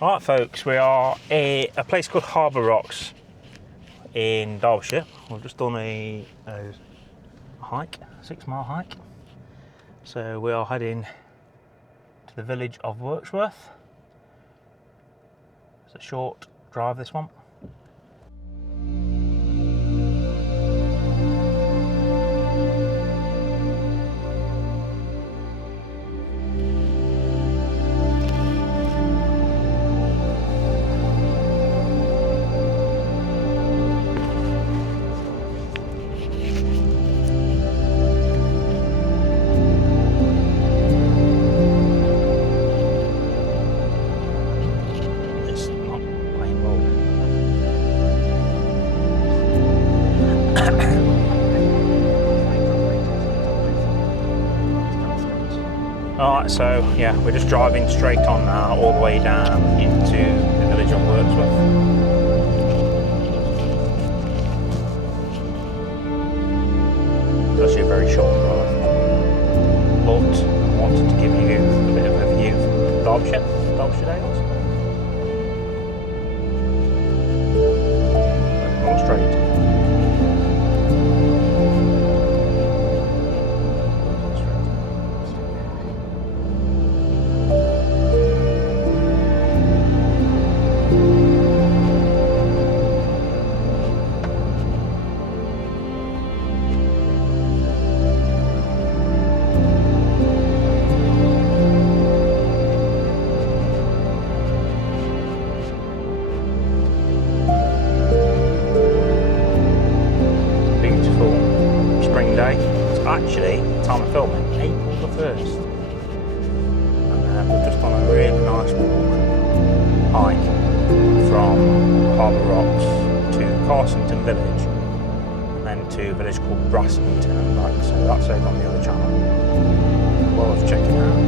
Alright folks, we are at a place called Harboro Rocks in Derbyshire. We've just done a hike, 6-mile hike. So we are heading to the village of Wirksworth. It's a short drive, this one. Alright, so yeah, we're just driving straight on now, all the way down into the village of Wirksworth. It's actually a very short drive, but I wanted to give you a bit of a view from Derbyshire Dales. Let's go straight. Actually, time of filming, April the 1st. And we've just done a really nice hike from Harboro Rocks to Carsington village, and then to a village called Brassington and back, so that's over on the other channel. Well worth checking out if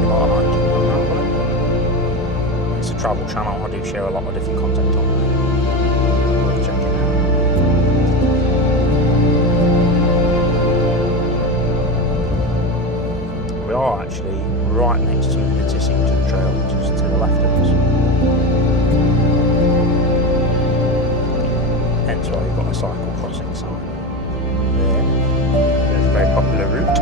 you like hiking and rambling. It's a travel channel, I do share a lot of different content on there. Worth checking out. We are actually right next to the Tissington Trail, which is to the left of us. Hence why you've got a cycle crossing sign there. There's a very popular route.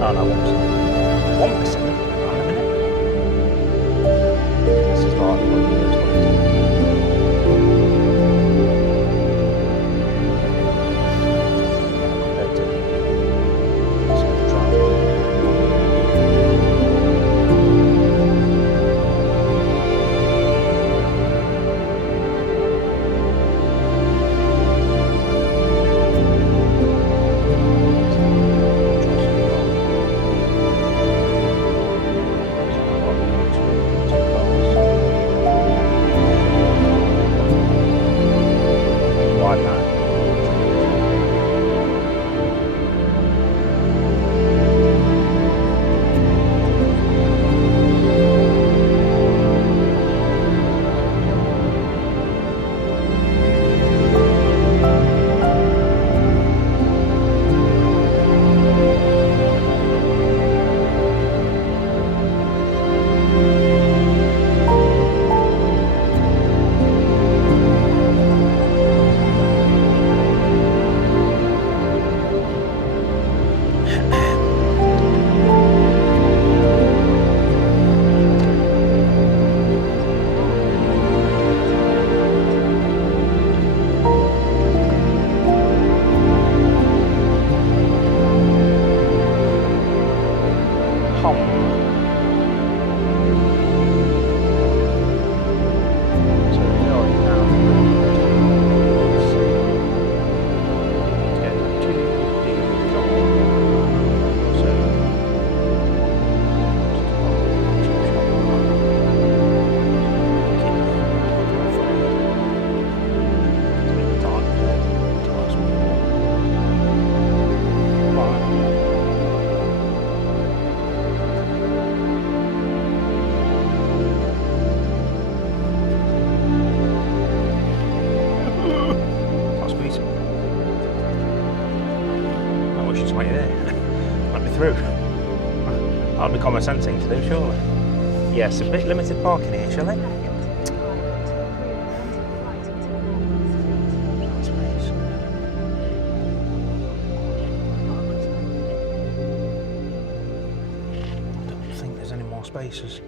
Oh no, 1%. 1%? Hang on a minute. This is like compared to home. So we are now through. That'll be common sense thing to do, surely. Yes, a bit limited parking here, shall it? I don't think there's any more spaces.